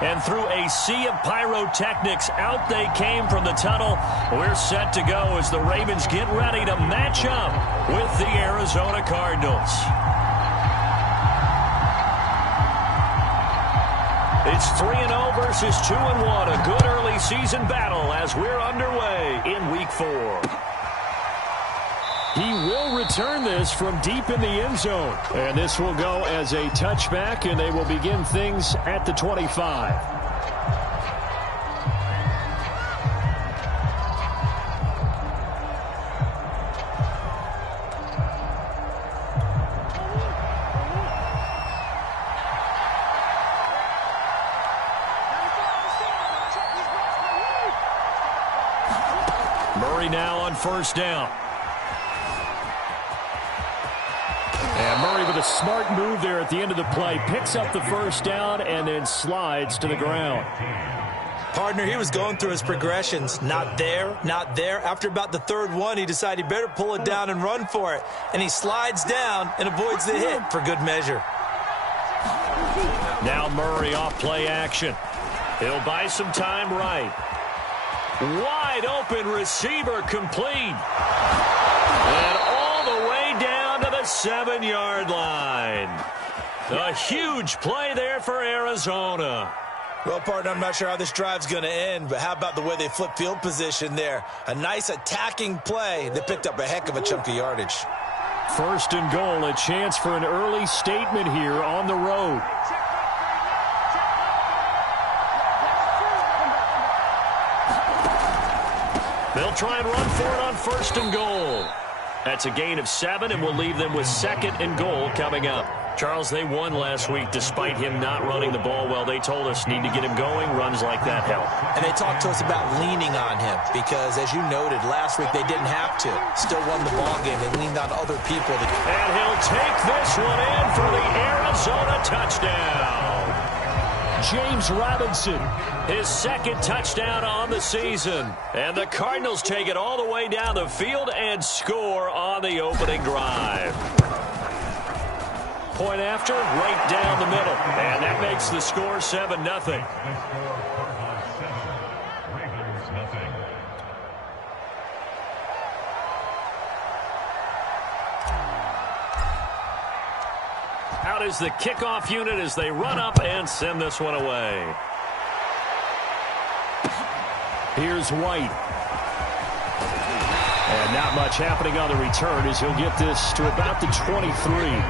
And through a sea of pyrotechnics, out they came from the tunnel. We're set to go as the Ravens get ready to match up with the Arizona Cardinals. It's 3-0 versus 2-1. A good early season battle as we're underway in Week 4. He will return this from deep in the end zone. And this will go as a touchback, and they will begin things at the 25. Murray now on first down. And Murray with a smart move there at the end of the play. Picks up the first down and then slides to the ground. Partner, he was going through his progressions. Not there, not there. After about the third one, he decided he better pull it down and run for it. And he slides down and avoids the hit for good measure. Now Murray off play action. He'll buy some time right. Wide open receiver complete. And all the way down to the 7-yard line. A huge play there for Arizona. Well, partner, I'm not sure how this drive's going to end, but how about the way they flip field position there? A nice attacking play. They picked up a heck of a chunk of yardage. First and goal, a chance for an early statement here on the road. They'll try and run for it on first and goal. That's a gain of 7, and we'll leave them with second and goal coming up. Charles, they won last week despite him not running the ball well. They told us need to get him going. Runs like that help. And they talked to us about leaning on him because, as you noted, last week they didn't have to. Still won the ball game. They leaned on other people. And he'll take this one in for the Arizona touchdown. James Robinson. His second touchdown on the season. And the Cardinals take it all the way down the field and score on the opening drive. Point after, right down the middle. And that makes the score 7-0. Out is the kickoff unit as they run up and send this one away. Here's White. And not much happening on the return as he'll get this to about the 23.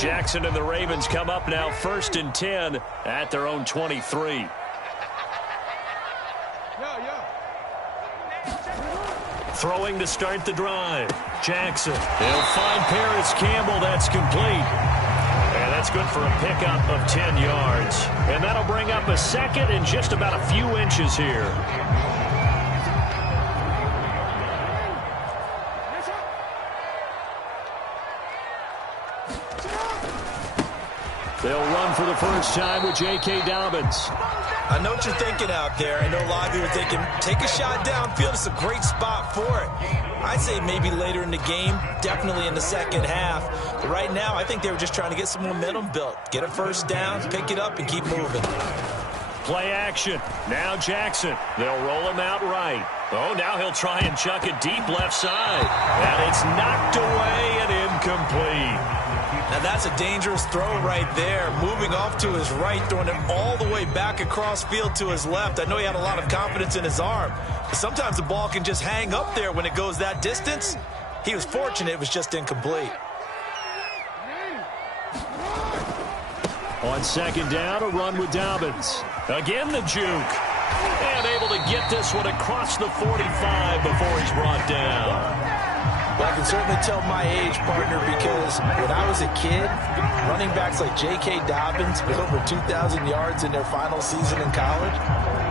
Jackson and the Ravens come up now first and 10 at their own 23. Throwing to start the drive. Jackson. He'll find Paris Campbell. That's complete. And that's good for a pickup of 10 yards. And that'll bring up a second and just about a few inches here. They'll run for the first time with J.K. Dobbins. I know what you're thinking out there. I know a lot of you are thinking, take a shot downfield. It's a great spot for it. I'd say maybe later in the game, definitely in the second half. But right now, I think they were just trying to get some momentum built. Get a first down, pick it up, and keep moving. Play action. Now Jackson. They'll roll him out right. Oh, now he'll try and chuck it deep left side. And it's knocked away and incomplete. Now that's a dangerous throw right there. Moving off to his right, throwing it all the way back across field to his left. I know he had a lot of confidence in his arm. But sometimes the ball can just hang up there when it goes that distance. He was fortunate it was just incomplete. On second down, a run with Dobbins. Again the juke. And able to get this one across the 45 before he's brought down. Well, I can certainly tell my age, partner, because when I was a kid, running backs like J.K. Dobbins with over 2,000 yards in their final season in college,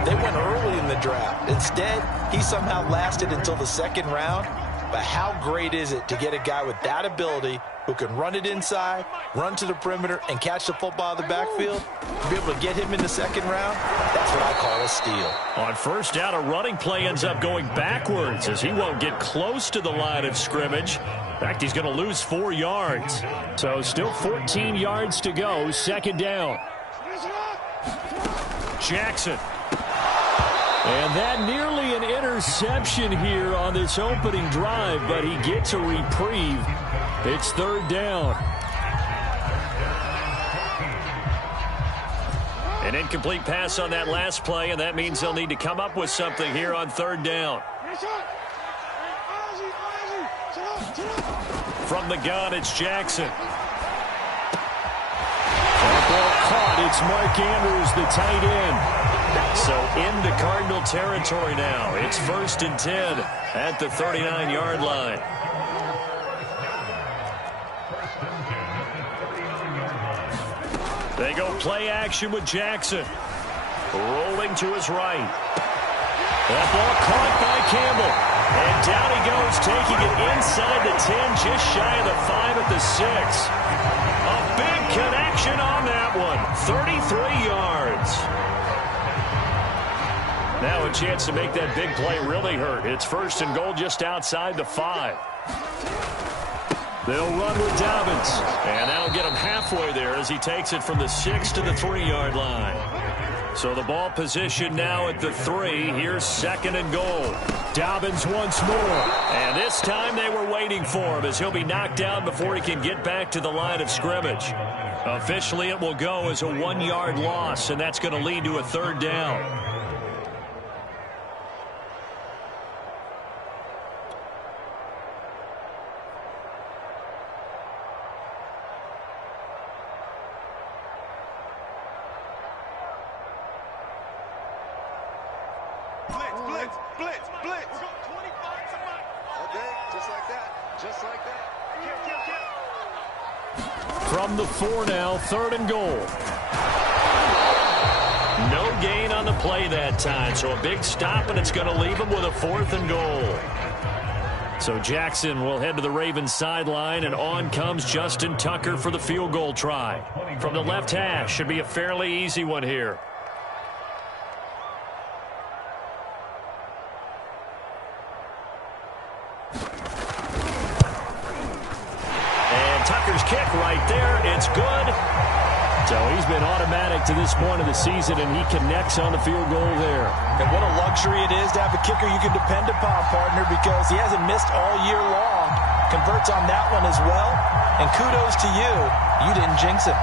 they went early in the draft. Instead, he somehow lasted until the second round. But how great is it to get a guy with that ability who can run it inside, run to the perimeter, and catch the football in the backfield, to be able to get him in the second round, that's what I call a steal. On first down, a running play ends up going backwards as he won't get close to the line of scrimmage. In fact, he's going to lose 4 yards. So still 14 yards to go, second down. Jackson. And that nearly an interception here on this opening drive, but he gets a reprieve. It's third down. An incomplete pass on that last play, and that means they'll need to come up with something here on third down. From the gun, it's Jackson. Ball caught. It's Mark Andrews, the tight end. So into Cardinal territory now. It's 1st and 10 at the 39-yard line. They go play action with Jackson. Rolling to his right. That ball caught by Campbell. And down he goes, taking it inside the 10, just shy of the 5 at the 6. A big connection on that one. 33 yards. Now a chance to make that big play really hurt. It's 1st and goal just outside the 5. They'll run with Dobbins. And that'll get him halfway there as he takes it from the 6 to the 3-yard line. So the ball position now at the 3. Here's 2nd and goal. Dobbins once more. And this time they were waiting for him as he'll be knocked down before he can get back to the line of scrimmage. Officially, it will go as a 1-yard loss, and that's going to lead to a third down. From the 4 now, 3rd and goal. No gain on the play that time, so a big stop, and it's going to leave him with a 4th and goal. So Jackson will head to the Ravens sideline, and on comes Justin Tucker for the field goal try. From the left hash, should be a fairly easy one here. Tucker's kick right there. It's good. So he's been automatic to this point of the season, and he connects on the field goal there. And what a luxury it is to have a kicker you can depend upon, partner, because he hasn't missed all year long. Converts on that one as well. And kudos to you. You didn't jinx him.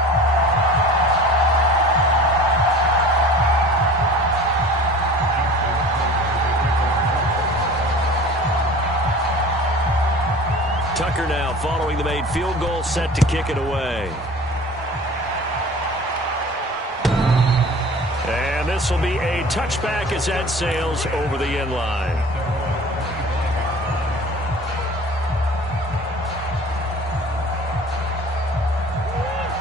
Tucker now following the made field goal, set to kick it away. And this will be a touchback as that sails over the end line.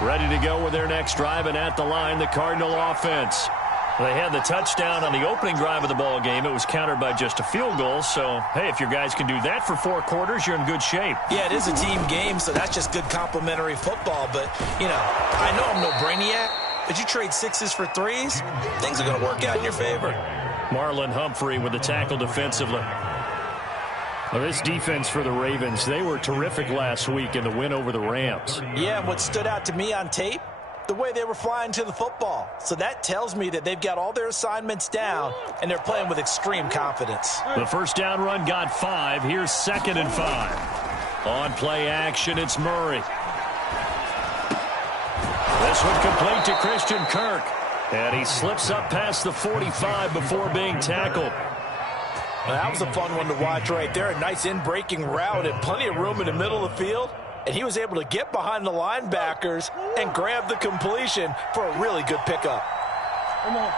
Ready to go with their next drive, and at the line, the Cardinal offense. They had the touchdown on the opening drive of the ball game. It was countered by just a field goal. So, hey, if your guys can do that for 4 quarters, you're in good shape. Yeah, it is a team game, so that's just good complimentary football. But, you know, I know I'm no brainiac, but you trade 6s for 3s, things are going to work out in your favor. Marlon Humphrey with the tackle defensively. Well, this defense for the Ravens, they were terrific last week in the win over the Rams. Yeah, and what stood out to me on tape, the way they were flying to the football. So that tells me that they've got all their assignments down, and they're playing with extreme confidence. The first down run got 5. Here's 2nd and 5. On play action, it's Murray. This one complete to Christian Kirk. And he slips up past the 45 before being tackled. Well, that was a fun one to watch right there. A nice in-breaking route and plenty of room in the middle of the field. And he was able to get behind the linebackers and grab the completion for a really good pickup. Come on.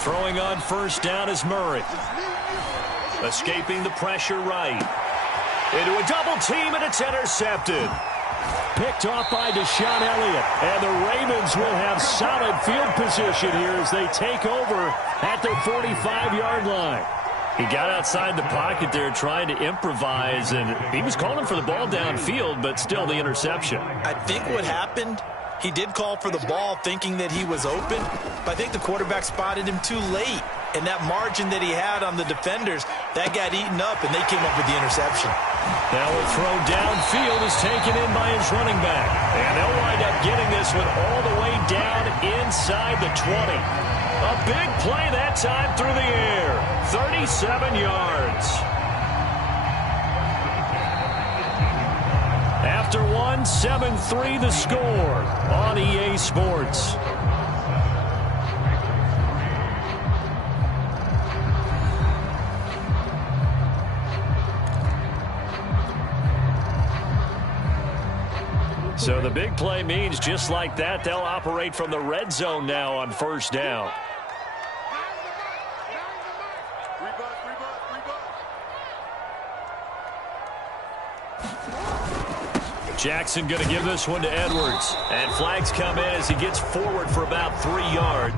Throwing on first down is Murray. Escaping the pressure right. Into a double team, and it's intercepted. Picked off by Deshaun Elliott. And the Ravens will have solid field position here as they take over at their 45-yard line. He got outside the pocket there trying to improvise, and he was calling for the ball downfield, but still the interception. I think what happened, he did call for the ball thinking that he was open, but I think the quarterback spotted him too late. And that margin that he had on the defenders, that got eaten up, and they came up with the interception. Now a throw downfield is taken in by his running back. And they'll wind up getting this one all the way down inside the 20. A big play that time through the air. 37 yards. After one, 7-3 the score on EA Sports. So the big play means just like that, they'll operate from the red zone now on first down. Jackson going to give this one to Edwards. And flags come in as he gets forward for about 3 yards.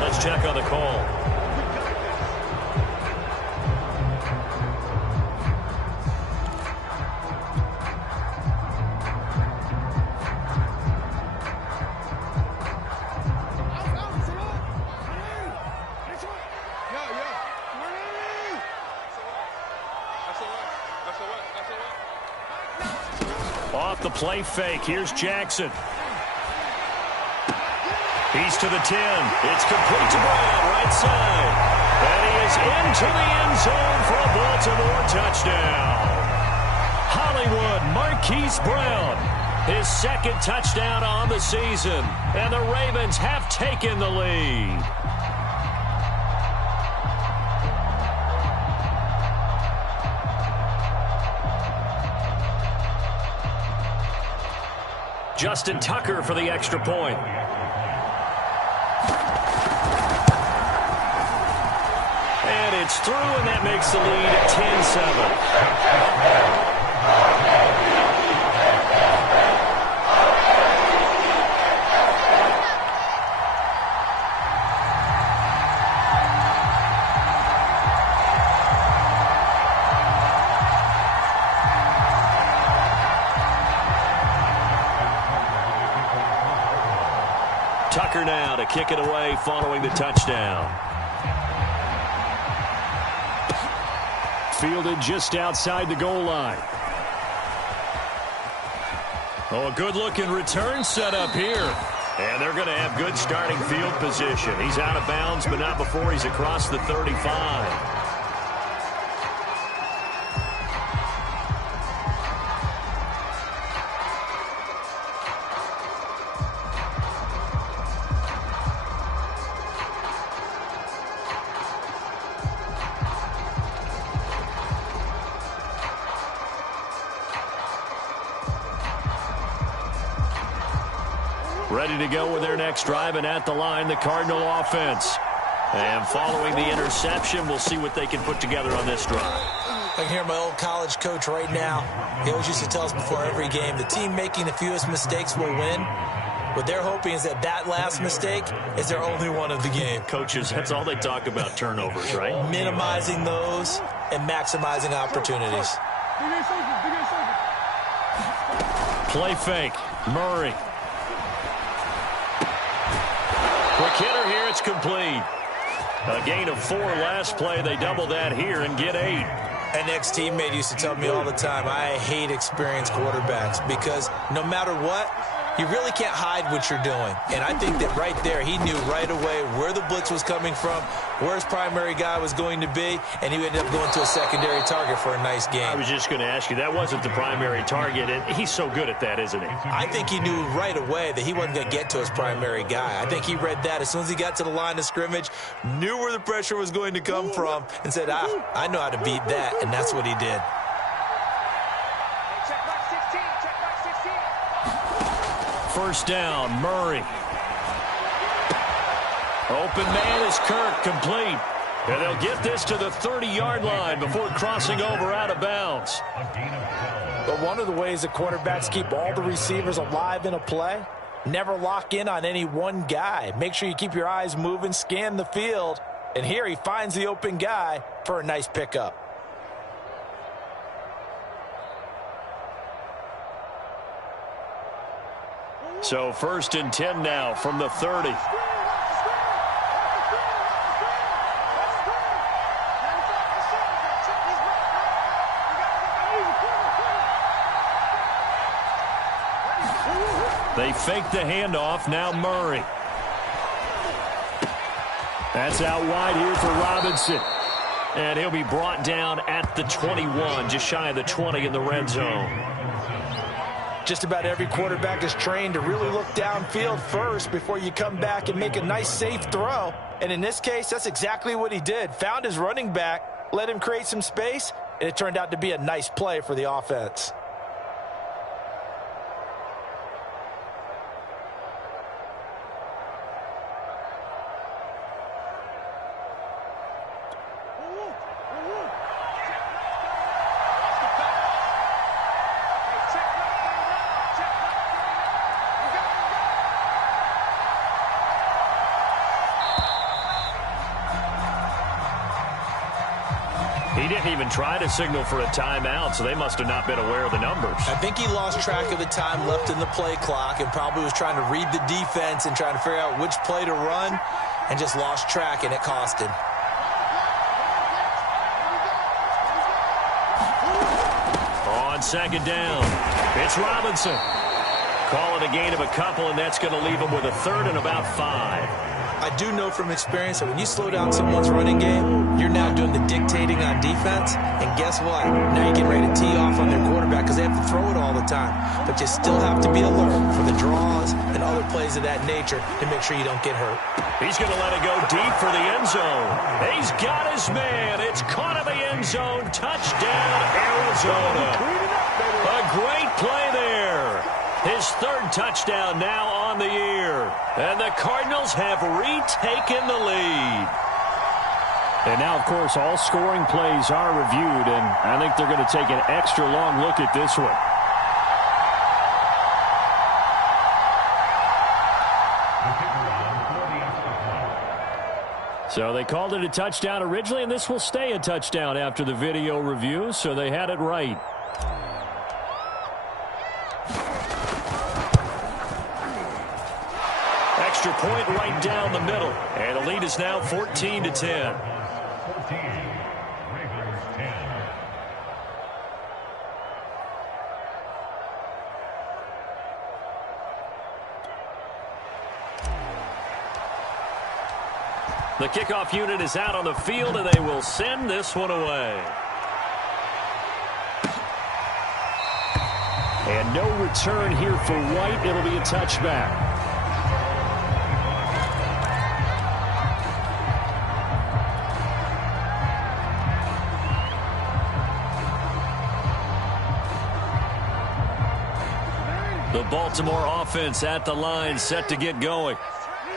Let's check on the call. Off the play fake, here's Jackson. He's to the 10. It's complete to Brown, right side. And he is into the end zone for a Baltimore touchdown. Hollywood Marquise Brown, his second touchdown on the season. And the Ravens have taken the lead. Justin Tucker for the extra point. And it's through, and that makes the lead 10-7. Tucker now to kick it away following the touchdown. Fielded just outside the goal line. Oh, a good-looking return set up here. And they're going to have good starting field position. He's out of bounds, but not before he's across the 35. Ready to go with their next drive, and at the line, the Cardinal offense. And following the interception, we'll see what they can put together on this drive. I can hear my old college coach right now. He always used to tell us before every game, the team making the fewest mistakes will win. What they're hoping is that last mistake is their only one of the game. Coaches, that's all they talk about, turnovers, right? Minimizing those and maximizing opportunities. Play fake. Murray. Quick hitter here. It's complete. A gain of 4 last play. They double that here and get 8. An ex-teammate used to tell me all the time, I hate experienced quarterbacks because no matter what, you really can't hide what you're doing. And I think that right there, he knew right away where the blitz was coming from, where his primary guy was going to be, and he ended up going to a secondary target for a nice game. I was just going to ask you, that wasn't the primary target, and he's so good at that, isn't he? I think he knew right away that he wasn't going to get to his primary guy. I think he read that as soon as he got to the line of scrimmage, knew where the pressure was going to come from, and said, I know how to beat that, and that's what he did. First down, Murray. Open man is Kirk, complete. And they'll get this to the 30-yard line before crossing over out of bounds. But one of the ways that quarterbacks keep all the receivers alive in a play, never lock in on any one guy. Make sure you keep your eyes moving, scan the field. And here he finds the open guy for a nice pickup. So 1st and 10 now from the 30. They fake the handoff. Now Murray. That's out wide here for Robinson. And he'll be brought down at the 21, just shy of the 20 in the red zone. Just about every quarterback is trained to really look downfield first before you come back and make a nice, safe throw. And in this case, that's exactly what he did. Found his running back, let him create some space, and it turned out to be a nice play for the offense. He didn't even try to signal for a timeout, so they must have not been aware of the numbers. I think he lost track of the time left in the play clock and probably was trying to read the defense and trying to figure out which play to run and just lost track, and it cost him. On 2nd down, it's Robinson. Call it a gain of a couple, and that's going to leave him with a 3rd and about 5. I do know from experience that when you slow down someone's running game, you're now doing the dictating on defense. And guess what? Now you're getting ready to tee off on their quarterback because they have to throw it all the time. But you still have to be alert for the draws and other plays of that nature to make sure you don't get hurt. He's going to let it go deep for the end zone. He's got his man. It's caught in the end zone. Touchdown, Arizona. A great play there. His 3rd touchdown now on the year. And the Cardinals have retaken the lead. And now, of course, all scoring plays are reviewed, and I think they're going to take an extra long look at this one. So they called it a touchdown originally, and this will stay a touchdown after the video review, so they had it right. Extra point right down the middle. And the lead is now 14-10. The kickoff unit is out on the field, and they will send this one away. And no return here for White. It'll be a touchback. The Baltimore offense at the line, set to get going.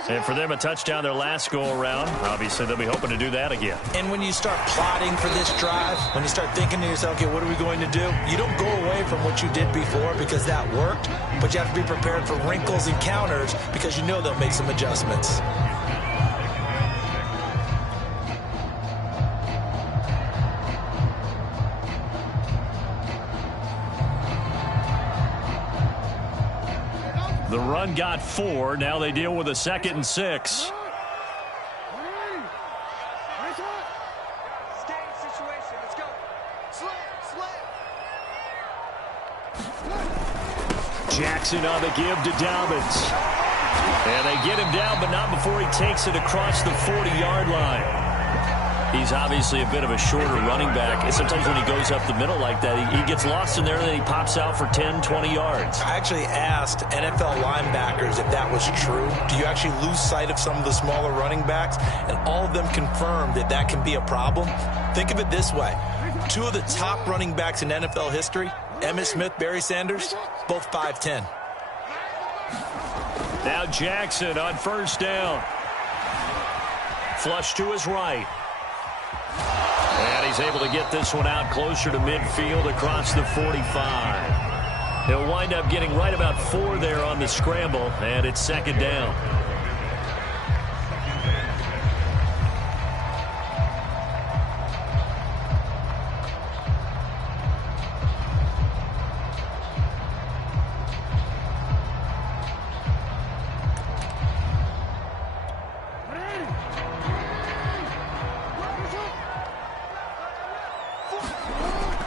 And for them, a touchdown their last go-around. Obviously, they'll be hoping to do that again. And when you start plotting for this drive, when you start thinking to yourself, okay, what are we going to do? You don't go away from what you did before because that worked, but you have to be prepared for wrinkles and counters because you know they'll make some adjustments. The run got 4. Now they deal with a 2nd and 6. Jackson on the give to Dobbins. And they get him down, but not before he takes it across the 40-yard line. He's obviously a bit of a shorter running back. And sometimes when he goes up the middle like that, he gets lost in there, and then he pops out for 10, 20 yards. I actually asked NFL linebackers if that was true. Do you actually lose sight of some of the smaller running backs? And all of them confirmed that that can be a problem. Think of it this way. 2 of the top running backs in NFL history, Emmitt Smith, Barry Sanders, both 5'10". Now Jackson on 1st down. Flush to his right. And he's able to get this one out closer to midfield across the 45. He'll wind up getting right about 4 there on the scramble, and it's 2nd down.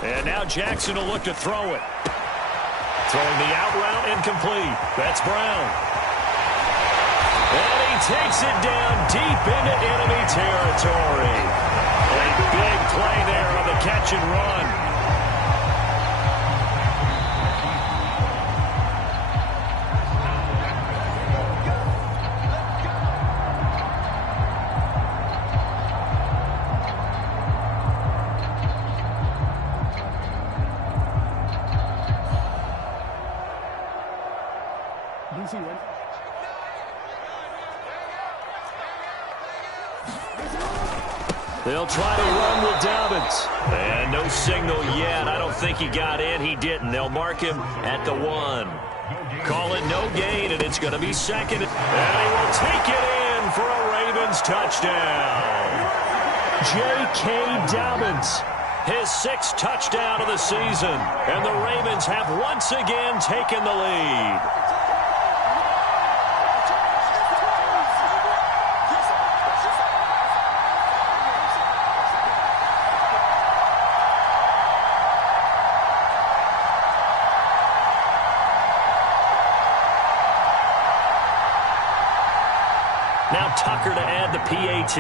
And now Jackson will look to throw it. Throwing the out route incomplete. That's Brown. And he takes it down deep into enemy territory. A big play there on the catch and run. They'll try to run with Dobbins. And no signal yet. I don't think he got in. He didn't. They'll mark him at the 1. Call it no gain, and it's going to be 2nd. And he will take it in for a Ravens touchdown. J.K. Dobbins, his 6th touchdown of the season. And the Ravens have once again taken the lead. Now Tucker to add the PAT.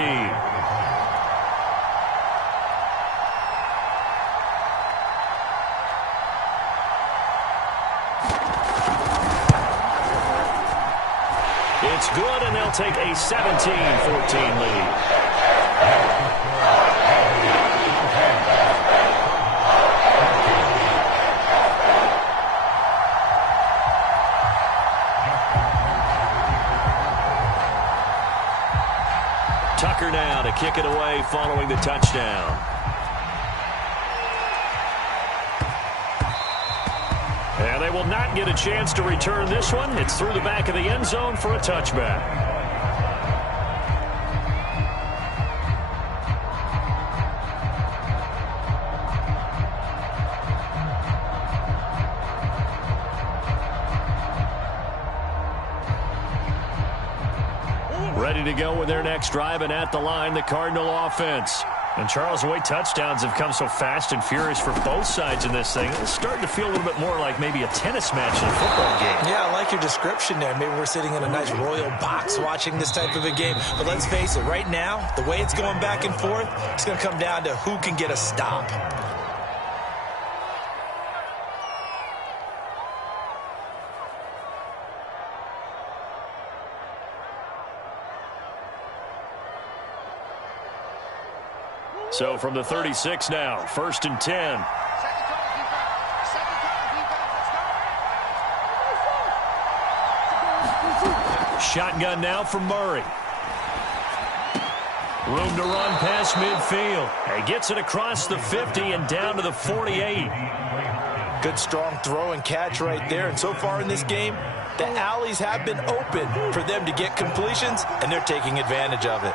It's good, and they'll take a 17-14 lead. Tucker now to kick it away following the touchdown. And they will not get a chance to return this one. It's through the back of the end zone for a touchback. Ready to go with their next drive, and at the line, the Cardinal offense. And Charles, the way touchdowns have come so fast and furious for both sides in this thing, it's starting to feel a little bit more like maybe a tennis match in a football game. Yeah, I like your description there. Maybe we're sitting in a nice royal box watching this type of a game. But let's face it, right now, the way it's going back and forth, it's going to come down to who can get a stop. So from the 36 now, 1st and 10. Shotgun now from Murray. Room to run past midfield. He gets it across the 50 and down to the 48. Good strong throw and catch right there. And so far in this game, the alleys have been open for them to get completions, and they're taking advantage of it.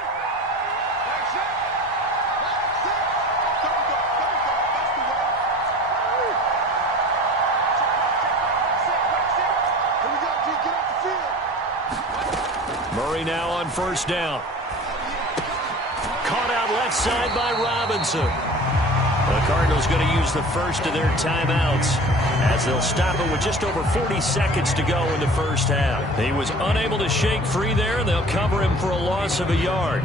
Murray now on first down. Caught out left side by Robinson. The Cardinals going to use the first of their timeouts as they'll stop it with just over 40 seconds to go in the first half. He was unable to shake free there, and they'll cover him for a loss of a yard.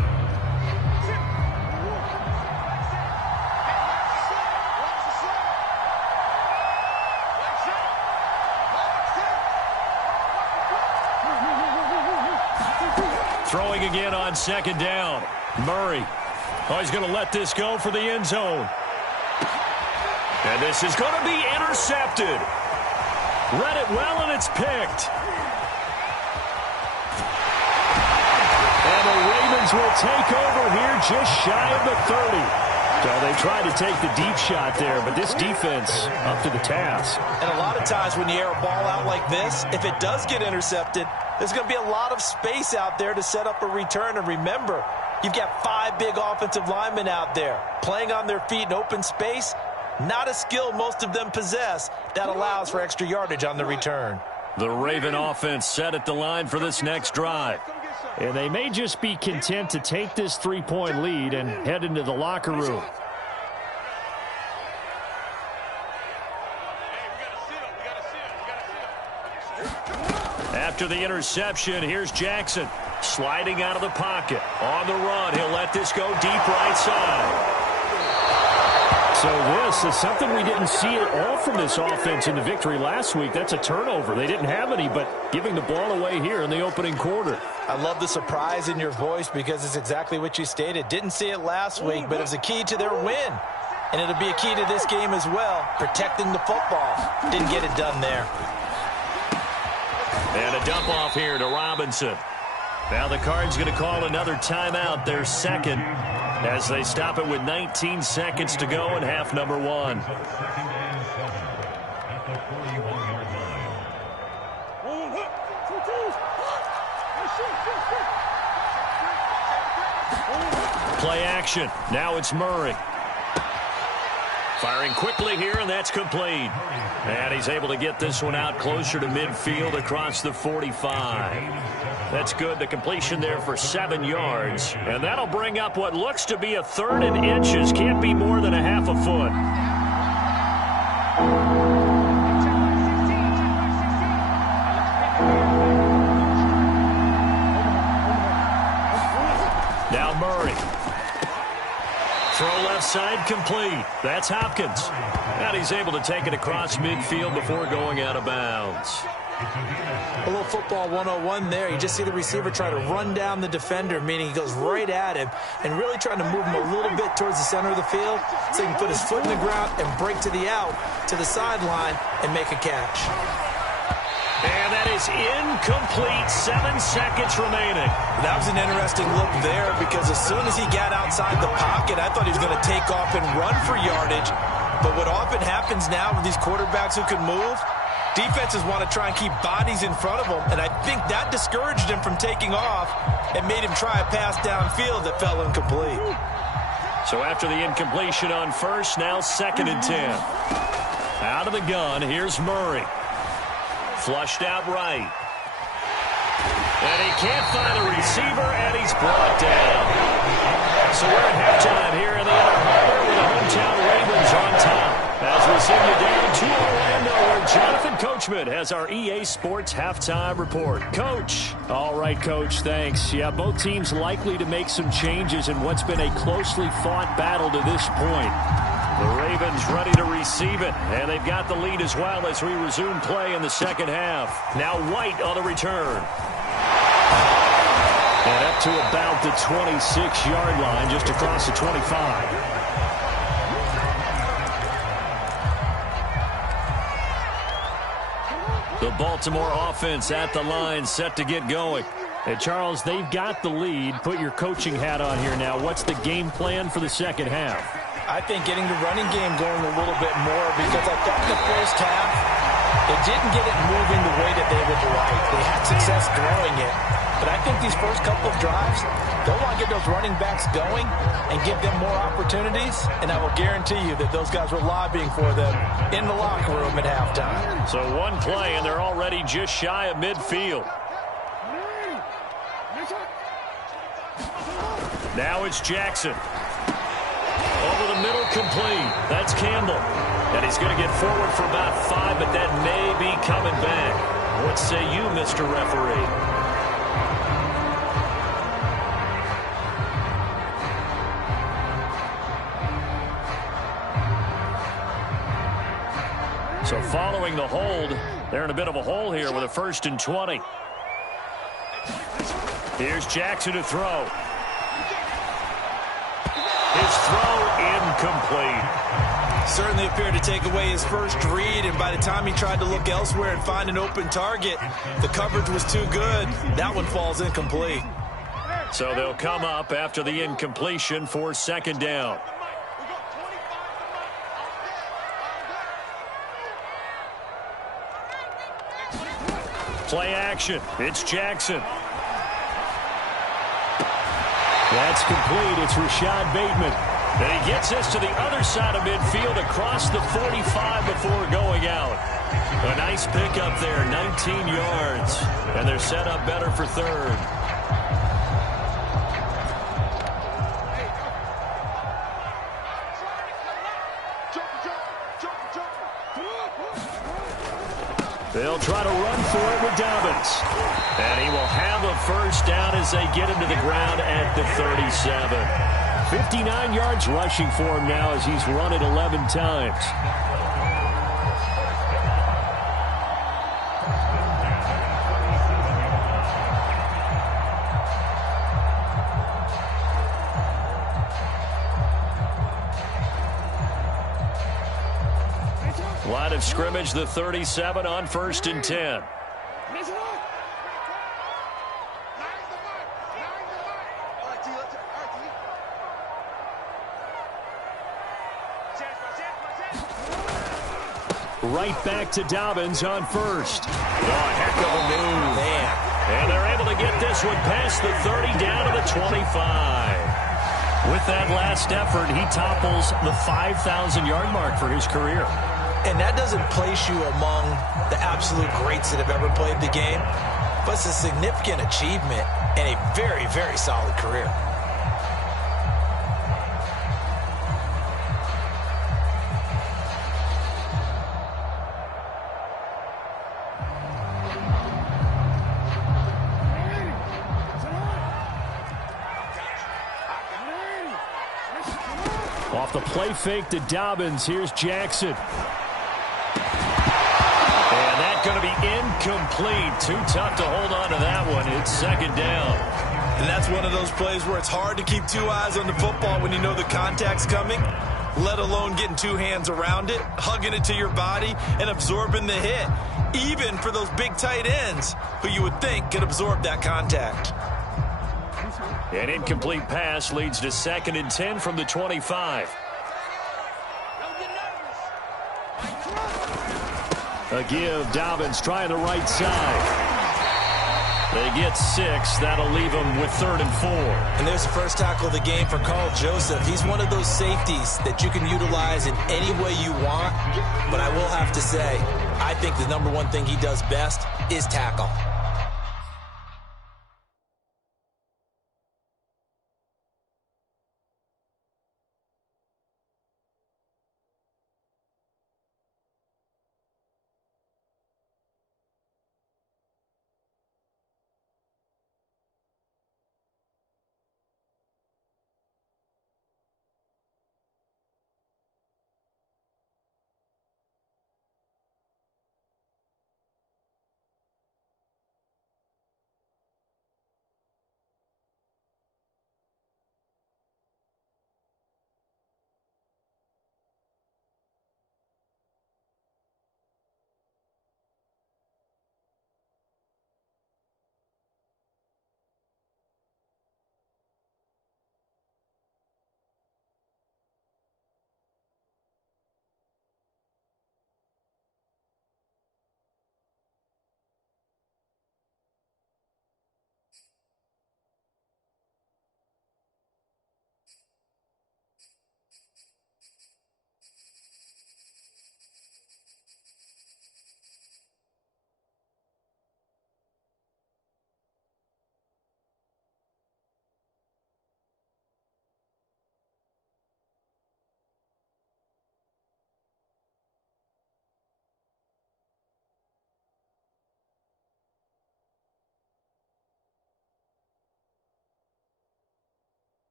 Throwing again on second down. Murray. Oh, he's going to let this go for the end zone. And this is going to be intercepted. Read it well, and it's picked. And the Ravens will take over here just shy of the 30. So they tried to take the deep shot there, but this defense up to the task. And a lot of times when you air a ball out like this, if it does get intercepted, there's going to be a lot of space out there to set up a return. And remember, you've got 5 big offensive linemen out there playing on their feet in open space. Not a skill most of them possess that allows for extra yardage on the return. The Raven offense set at the line for this next drive. And they may just be content to take this 3-point lead and head into the locker room. After the interception, here's Jackson. Sliding out of the pocket. On the run, he'll let this go deep right side. So this is something we didn't see at all from this offense in the victory last week. That's a turnover. They didn't have any, but giving the ball away here in the opening quarter. I love the surprise in your voice because it's exactly what you stated. Didn't see it last week, but it was a key to their win. And it'll be a key to this game as well, protecting the football. Didn't get it done there. And a dump off here to Robinson. Now the Cards going to call another timeout, their second, as they stop it with 19 seconds to go in half number 1. Play action. Now it's Murray. Firing quickly here, and that's complete. And he's able to get this one out closer to midfield across the 45. That's good. The completion there for 7 yards. And that'll bring up what looks to be a 3rd and inches. Can't be more than a half a foot. Now Murray. Throw left side complete. That's Hopkins. And he's able to take it across midfield before going out of bounds. A little football 101 there. You just see the receiver try to run down the defender, meaning he goes right at him and really trying to move him a little bit towards the center of the field so he can put his foot in the ground and break to the out, to the sideline, and make a catch. And that is incomplete. 7 seconds remaining. That was an interesting look there because as soon as he got outside the pocket, I thought he was going to take off and run for yardage. But what often happens now with these quarterbacks who can move, defenses want to try and keep bodies in front of them, and I think that discouraged him from taking off and made him try a pass downfield that fell incomplete. So after the incompletion on first, now 2nd and 10. Out of the gun, here's Murray. Flushed out right. And he can't find a receiver, and he's brought down. So we're at halftime here in the Inner Harbor with the hometown Ravens on top. As we send you down to Orlando, where Jonathan Coachman has our EA Sports halftime report. Coach. All right, Coach, thanks. Yeah, both teams likely to make some changes in what's been a closely fought battle to this point. The Ravens ready to receive it, and they've got the lead as well as we resume play in the second half. Now White on the return. And up to about the 26-yard line, just across the 25. The Baltimore offense at the line, set to get going. Hey, Charles, they've got the lead. Put your coaching hat on here now. What's the game plan for the second half? I think getting the running game going a little bit more, because I thought in the first half, they didn't get it moving the way that they would like. They had success throwing it. But I think these first couple of drives, they'll want to get those running backs going and give them more opportunities. And I will guarantee you that those guys were lobbying for them in the locker room at halftime. So one play, and they're already just shy of midfield. Now it's Jackson. Over the middle, complete. That's Campbell. And he's going to get forward for about 5, but that may be coming back. What say you, Mr. Referee? So following the hold, they're in a bit of a hole here with a 1st and 20. Here's Jackson to throw. His throw incomplete. Certainly appeared to take away his first read, and by the time he tried to look elsewhere and find an open target, the coverage was too good. That one falls incomplete. So they'll come up after the incompletion for 2nd down. Play action. It's Jackson. That's complete. It's Rashad Bateman. And he gets us to the other side of midfield across the 45 before going out. A nice pickup there, 19 yards. And they're set up better for 3rd. They'll try to run for it with Dobbins. And he will have a 1st down as they get him to the ground at the 37. 59 yards rushing for him now as he's run it 11 times. Line of scrimmage, the 37 on 1st and 10. Right back to Dobbins on 1st. Oh, heck of a move. Man. And they're able to get this one past the 30 down to the 25. With that last effort, he topples the 5,000-yard mark for his career. And that doesn't place you among the absolute greats that have ever played the game, but it's a significant achievement and a very, very solid career. Off the play fake to Dobbins, here's Jackson. And that's going to be incomplete. Too tough to hold on to that one. It's 2nd down. And that's one of those plays where it's hard to keep 2 eyes on the football when you know the contact's coming, let alone getting 2 hands around it, hugging it to your body, and absorbing the hit, even for those big tight ends who you would think could absorb that contact. An incomplete pass leads to 2nd and 10 from the 25. A give, Dobbins trying the right side. They get 6. That'll leave them with 3rd and 4. And there's the first tackle of the game for Carl Joseph. He's one of those safeties that you can utilize in any way you want. But I will have to say, I think the number one thing he does best is tackle.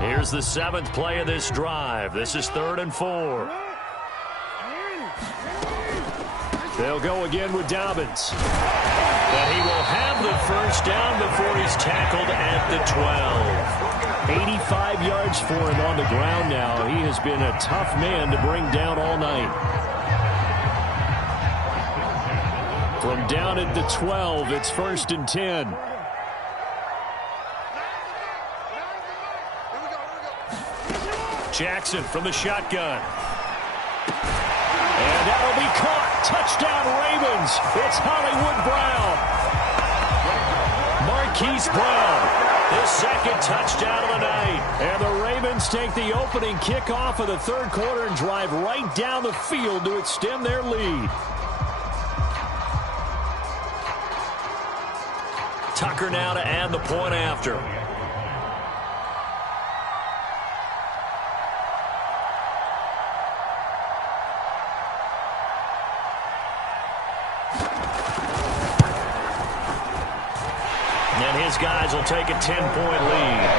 Here's the 7th play of this drive. This is 3rd and 4. They'll go again with Dobbins. And he will have the first down before he's tackled at the 12. 85 yards for him on the ground now. He has been a tough man to bring down all night. From down at the 12, it's 1st and 10. Jackson from the shotgun. And that'll be caught. Touchdown, Ravens. It's Hollywood Brown. Marquise Brown, his 2nd touchdown of the night. And the Ravens take the opening kickoff of the 3rd quarter and drive right down the field to extend their lead. Tucker now to add the point after. And his guys will take a 10-point lead.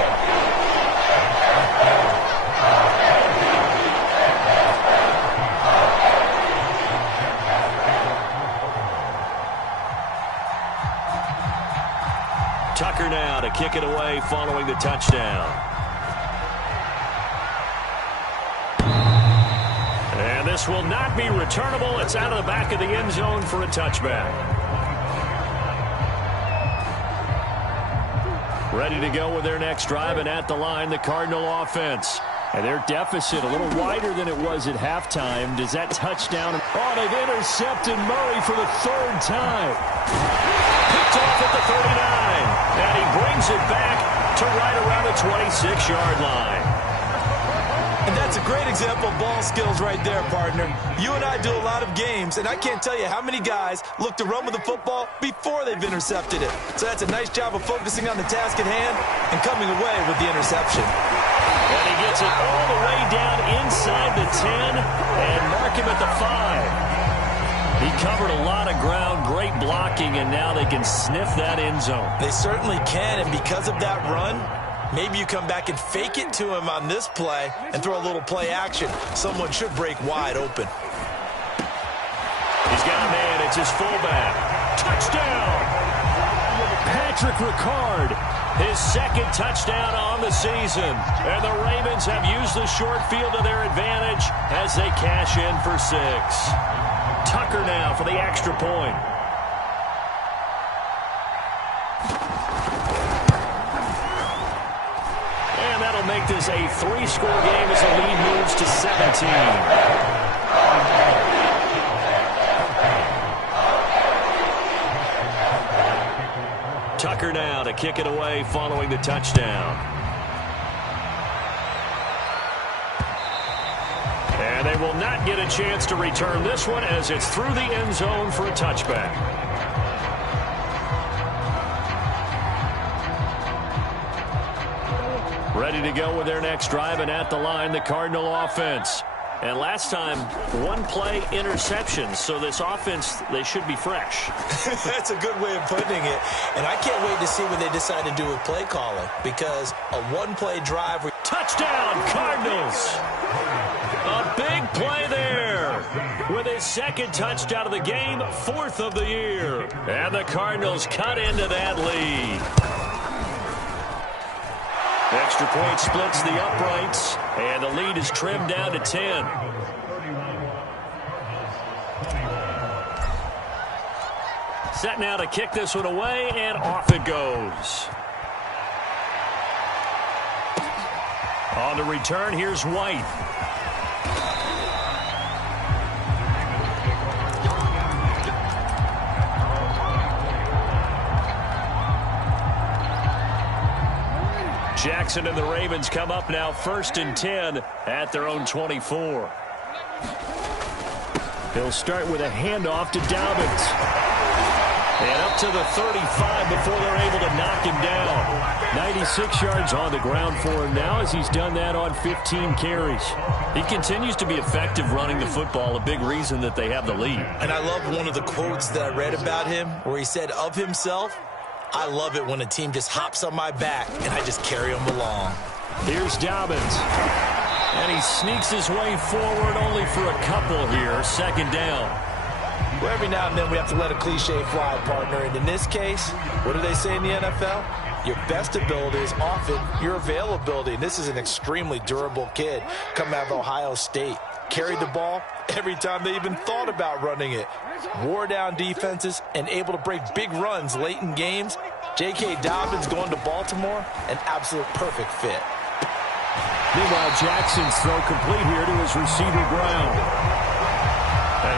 Tucker now to kick it away following the touchdown. And this will not be returnable. It's out of the back of the end zone for a touchback. Ready to go with their next drive, and at the line, the Cardinal offense. And their deficit a little wider than it was at halftime. Does that touchdown? Oh, they've intercepted Murray for the 3rd time. Picked off at the 39. And he brings it back to right around the 26-yard line. And that's a great example of ball skills right there, partner. You and I do a lot of games, and I can't tell you how many guys look to run with the football before they've intercepted it. So that's a nice job of focusing on the task at hand and coming away with the interception. And he gets it all the way down inside the 10 and mark him at the 5. He covered a lot of ground, great blocking, and now they can sniff that end zone. They certainly can, and because of that run, maybe you come back and fake it to him on this play and throw a little play action. Someone should break wide open. He's got a man. It's his fullback. Touchdown! Patrick Ricard, his 2nd touchdown on the season. And the Ravens have used the short field to their advantage as they cash in for 6. Tucker now for the extra point. And that'll make this a 3-score game as the lead moves to 17. Tucker now to kick it away following the touchdown. And they will not get a chance to return this one as it's through the end zone for a touchback. Ready to go with their next drive, and at the line, the Cardinal offense. And last time, 1-play interception, so this offense, they should be fresh. That's a good way of putting it. And I can't wait to see what they decide to do with play calling, because a 1-play drive. Touchdown, Cardinals! A big play there with his 2nd touchdown of the game, 4th of the year. And the Cardinals cut into that lead. Extra point splits the uprights, and the lead is trimmed down to 10. Set now to kick this one away, and off it goes. On the return, here's White. Jackson and the Ravens come up now 1st and 10 at their own 24. He'll start with a handoff to Dobbins. And up to the 35 before they're able to knock him down. 96 yards on the ground for him now as he's done that on 15 carries. He continues to be effective running the football, a big reason that they have the lead. And I love one of the quotes that I read about him where he said of himself, "I love it when a team just hops on my back and I just carry them along." Here's Dobbins. And he sneaks his way forward only for a couple here. Second down. Well, every now and then we have to let a cliche fly, partner. And in this case, what do they say in the NFL? Your best ability is often your availability. And this is an extremely durable kid coming out of Ohio State. Carried the ball every time they even thought about running it. Wore down defenses and able to break big runs late in games. J.K. Dobbins going to Baltimore, an absolute perfect fit. Meanwhile, Jackson's throw complete here to his receiver, Brown.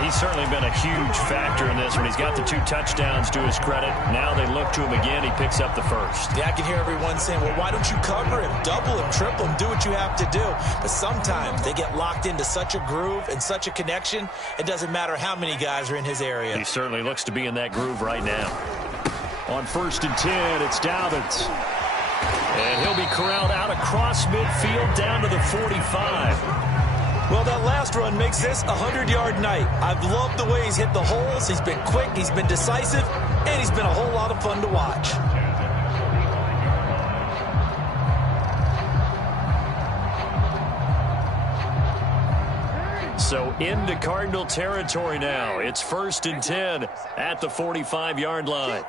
He's certainly been a huge factor in this when he's got the 2 touchdowns to his credit. Now they look to him again. He picks up the first. Yeah, I can hear everyone saying, well, why don't you cover him, double him, triple him, do what you have to do. But sometimes they get locked into such a groove and such a connection, it doesn't matter how many guys are in his area. He certainly looks to be in that groove right now. On 1st and 10, it's Dobbins. And he'll be corralled out across midfield down to the 45. Well, that last run makes this a 100-yard night. I've loved the way he's hit the holes. He's been quick, he's been decisive, and he's been a whole lot of fun to watch. So into Cardinal territory now. It's 1st and 10 at the 45-yard line.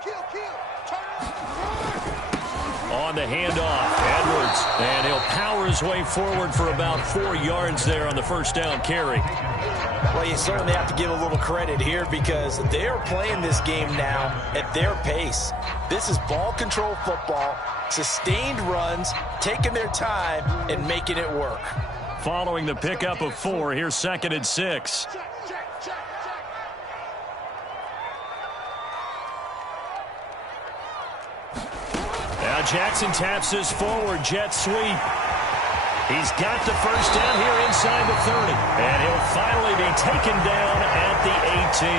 On the handoff, Edwards, and he'll power his way forward for about 4 yards there on the first down carry. Well, you certainly have to give a little credit here because they are playing this game now at their pace. This is ball control football, sustained runs, taking their time and making it work. Following the pickup of 4, here's 2nd and 6. Now Jackson taps this forward, jet sweep. He's got the first down here inside the 30. And he'll finally be taken down at the 18.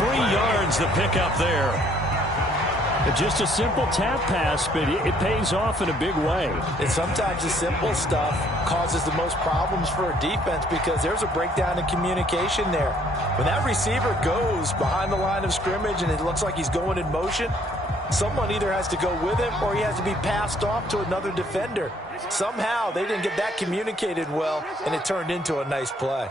23 yards the pickup there. Just a simple tap pass, but it pays off in a big way. And sometimes the simple stuff causes the most problems for a defense because there's a breakdown in communication there. When that receiver goes behind the line of scrimmage and it looks like he's going in motion, someone either has to go with him or he has to be passed off to another defender. Somehow they didn't get that communicated well, and it turned into a nice play.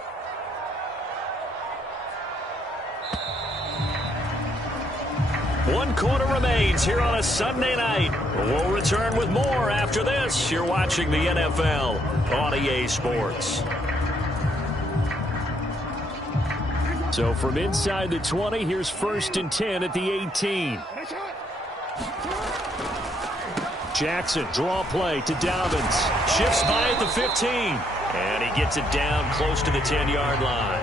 One quarter remains here on a Sunday night. We'll return with more after this. You're watching the NFL on EA Sports. So from inside the 20, here's 1st and 10 at the 18. Jackson, draw play to Dobbins. Shifts by at the 15. And he gets it down close to the 10-yard line.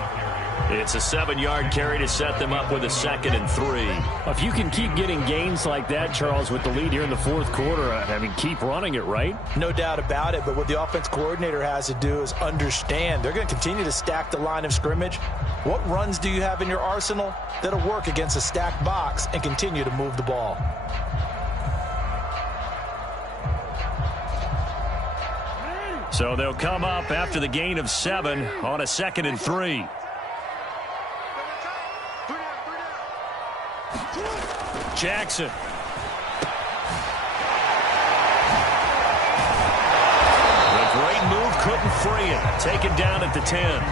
It's a 7-yard carry to set them up with a 2nd and 3. If you can keep getting gains like that, Charles, with the lead here in the 4th quarter, I mean, keep running it, right? No doubt about it, but what the offense coordinator has to do is understand they're going to continue to stack the line of scrimmage. What runs do you have in your arsenal that'll work against a stacked box and continue to move the ball? So they'll come up after the gain of 7 on a 2nd and 3. Jackson. The great move couldn't free it. Taken down at the 10.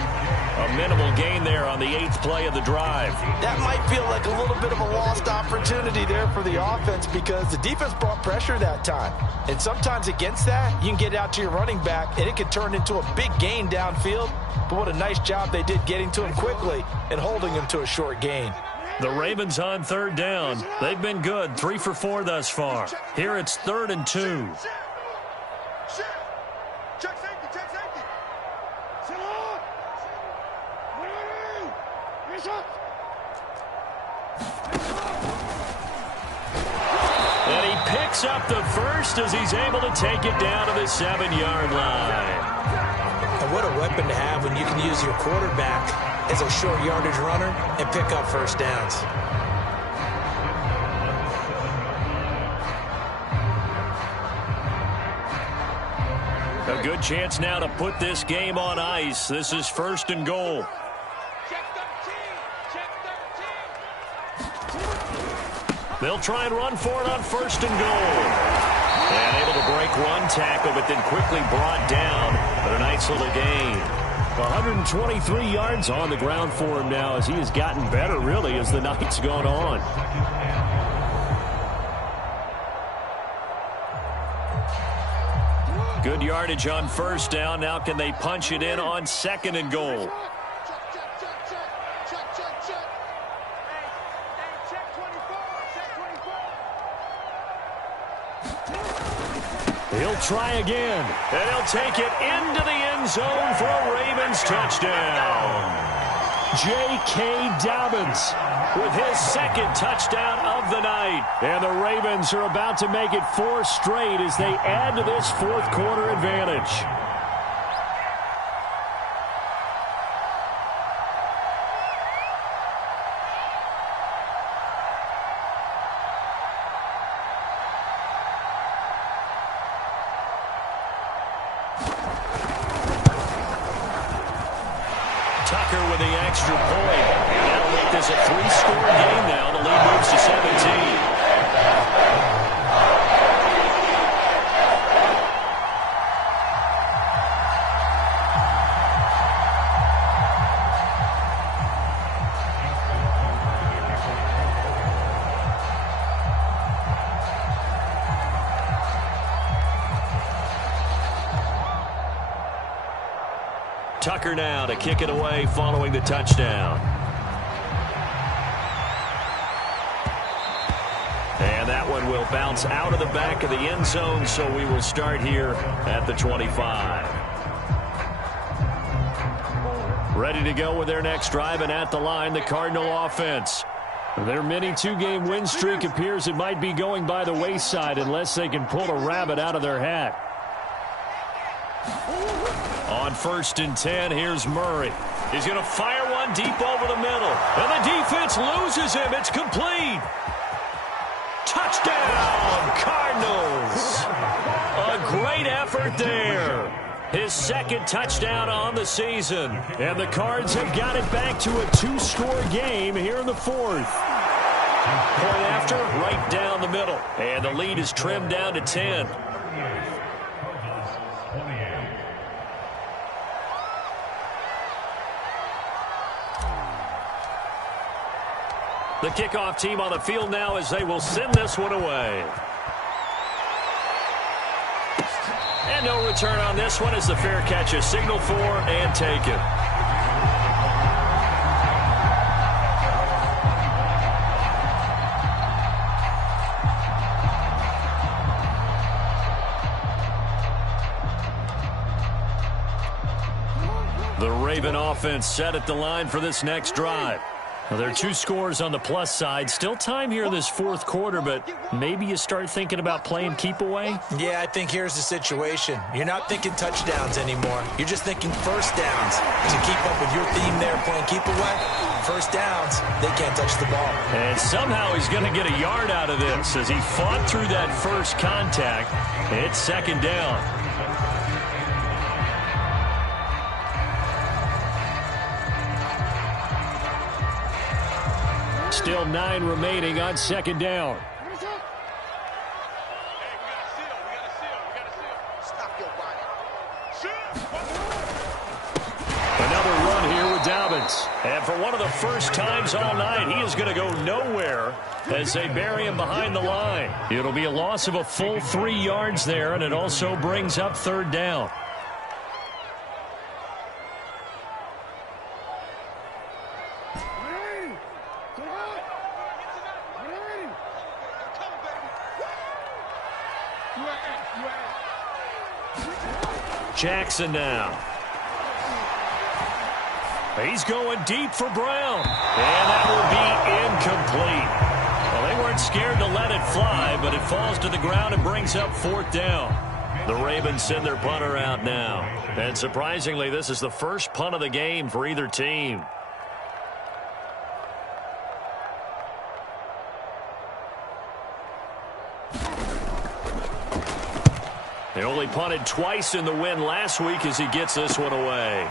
A minimal gain there on the 8th play of the drive. That might feel like a little bit of a lost opportunity there for the offense because the defense brought pressure that time. And sometimes against that, you can get out to your running back, and it can turn into a big gain downfield. But what a nice job they did getting to him quickly and holding him to a short gain. The Ravens on 3rd down. They've been good, 3 for 4 thus far. Here it's 3rd and 2. And he picks up the first as he's able to take it down to the 7-yard line. And what a weapon to have when you can use your quarterback as a short yardage runner and pick up first downs. A good chance now to put this game on ice. This is 1st and goal. They'll try and run for it on 1st and goal. And able to break run tackle, but then quickly brought down. But a nice little gain. 123 yards on the ground for him now as he has gotten better, really, as the night's gone on. Good yardage on first down. Now can they punch it in on 2nd and goal? He'll try again. And he'll take it into the end zone for a Ravens touchdown. J.K. Dobbins with his 2nd touchdown of the night. And the Ravens are about to make it 4 straight as they add to this 4th quarter advantage. Tucker with the extra point. That'll make this a 3-score game now. The lead moves to 17. Tucker now to kick it away following the touchdown. And that one will bounce out of the back of the end zone, so we will start here at the 25. Ready to go with their next drive, and at the line, the Cardinal offense. Their mini 2-game win streak appears it might be going by the wayside unless they can pull a rabbit out of their hat. On 1st and 10, here's Murray. He's going to fire one deep over the middle. And the defense loses him. It's complete. Touchdown, Cardinals. A great effort there. His 2nd touchdown on the season. And the Cards have got it back to a 2-score game here in the 4th. Point after, right down the middle. And the lead is trimmed down to 10. The kickoff team on the field now as they will send this one away. And no return on this one as the fair catch is signaled for and taken. The Raven offense set at the line for this next drive. Well, there are 2 scores on the plus side. Still time here in this 4th quarter, but maybe you start thinking about playing keep away? Yeah, I think here's the situation. You're not thinking touchdowns anymore. You're just thinking first downs. To keep up with your theme there, playing keep away, first downs, they can't touch the ball. And somehow he's going to get a yard out of this as he fought through that first contact. It's 2nd down. Still 9 remaining on 2nd down. Another run here with Dobbins. And for one of the first times all night, he is going to go nowhere as they bury him behind the line. It'll be a loss of a full 3 yards there, and it also brings up 3rd down. Jackson now. He's going deep for Brown. And that will be incomplete. Well, they weren't scared to let it fly, but it falls to the ground and brings up 4th down. The Ravens send their punter out now. And surprisingly, this is the first punt of the game for either team. They only punted twice in the win last week as he gets this one away.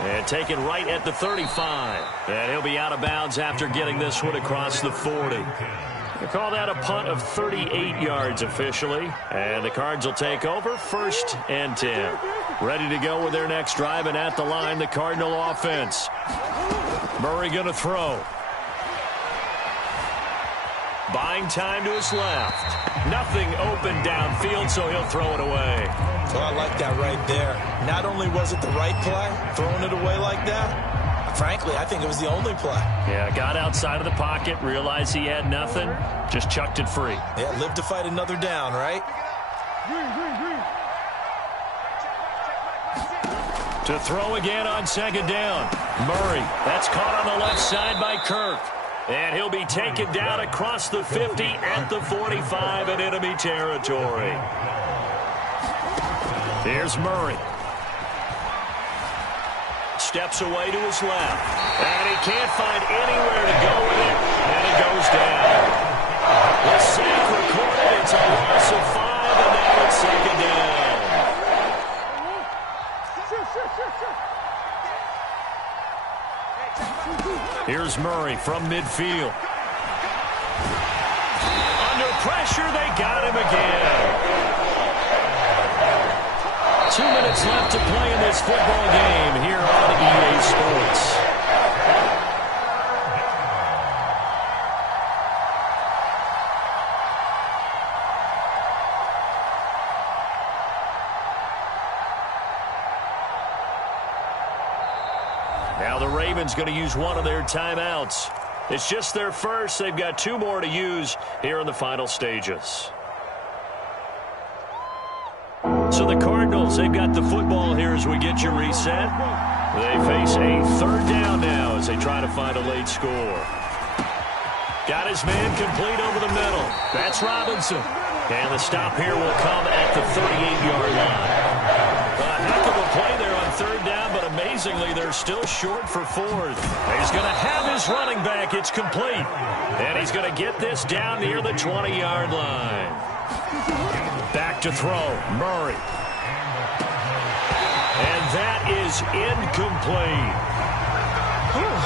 And taken right at the 35. And he'll be out of bounds after getting this one across the 40. They call that a punt of 38 yards officially. And the Cards will take over 1st and 10. Ready to go with their next drive, and at the line, the Cardinal offense. Murray going to throw. Buying time to his left. Nothing open downfield, so he'll throw it away. Well, I like that right there. Not only was it the right play, throwing it away like that, frankly, I think it was the only play. Yeah, got outside of the pocket, realized he had nothing, just chucked it free. Yeah, live to fight another down, right? To throw again on 2nd down. Murray, that's caught on the left side by Kirk. And he'll be taken down across the 50 at the 45 in enemy territory. Here's Murray. Steps away to his left. And he can't find anywhere to go with it. And he goes down. The sack recorded. It's a loss of 5, and now it's 2nd down. Here's Murray from midfield. Under pressure, they got him again. 2 minutes left to play in this football game here on EA Sports. Now the Ravens going to use one of their timeouts. It's just their first. They've got 2 more to use here in the final stages. So the Cardinals, they've got the football here as we get you reset. They face a 3rd down now as they try to find a late score. Got his man complete over the middle. That's Robinson. And the stop here will come at the 38-yard line. A heck of a play there on 3rd down, but amazingly, they're still short for 4th. He's going to have his running back. It's complete. And he's going to get this down near the 20-yard line. Back to throw. Murray. And that is incomplete.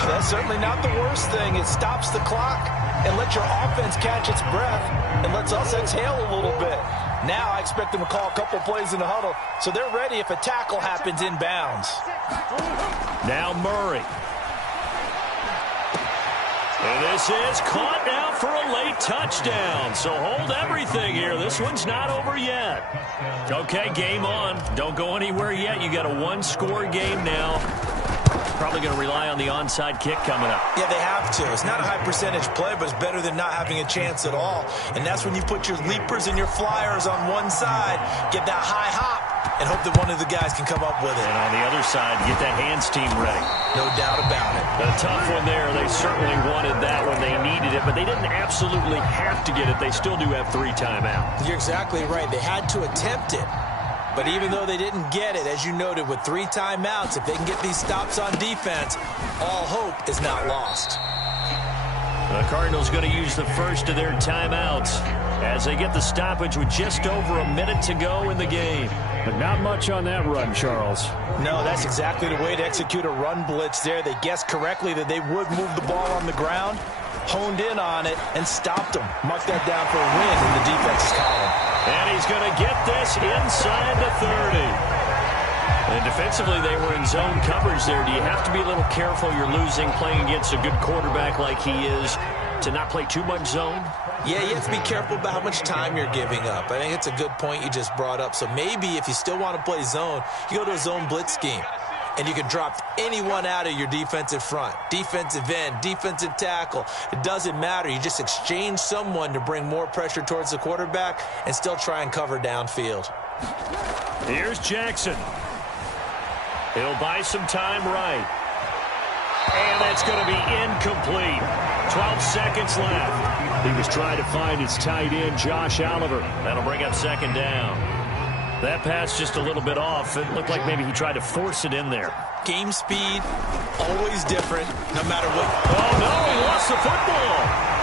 That's certainly not the worst thing. It stops the clock and lets your offense catch its breath and lets us exhale a little bit. Now I expect them to call a couple plays in the huddle, so they're ready if a tackle happens inbounds. Now Murray. And this is caught now for a late touchdown. So hold everything here. This one's not over yet. Okay, game on. Don't go anywhere yet. You got a 1-score game now. Probably going to rely on the onside kick coming up. Yeah, they have to. It's not a high percentage play, but it's better than not having a chance at all. And that's when you put your leapers and your flyers on one side, get that high hop, and hope that one of the guys can come up with it. And on the other side, get that hands team ready. No doubt about it. A tough one there. They certainly wanted that when they needed it, but they didn't absolutely have to get it. They still do have 3 timeouts. You're exactly right. They had to attempt it. But even though they didn't get it, as you noted, with 3 timeouts, if they can get these stops on defense, all hope is not lost. The Cardinals going to use the first of their timeouts as they get the stoppage with just over a minute to go in the game. But not much on that run, Charles. No, that's exactly the way to execute a run blitz there. They guessed correctly that they would move the ball on the ground, honed in on it, and stopped them. Mark that down for a win in the defense's column. And he's going to get this inside the 30. And defensively, they were in zone coverage there. Do you have to be a little careful? You're losing, playing against a good quarterback like he is, to not play too much zone? Yeah, you have to be careful about how much time you're giving up. I think it's a good point you just brought up. So maybe if you still want to play zone, you go to a zone blitz scheme. And you can drop anyone out of your defensive front. Defensive end, defensive tackle. It doesn't matter. You just exchange someone to bring more pressure towards the quarterback and still try and cover downfield. Here's Jackson. He'll buy some time right. And that's going to be incomplete. 12 seconds left. He was trying to find his tight end, Josh Oliver. That'll bring up 2nd down. That pass just a little bit off. It looked like maybe he tried to force it in there. Game speed, always different, no matter what. Oh, no, he lost the football.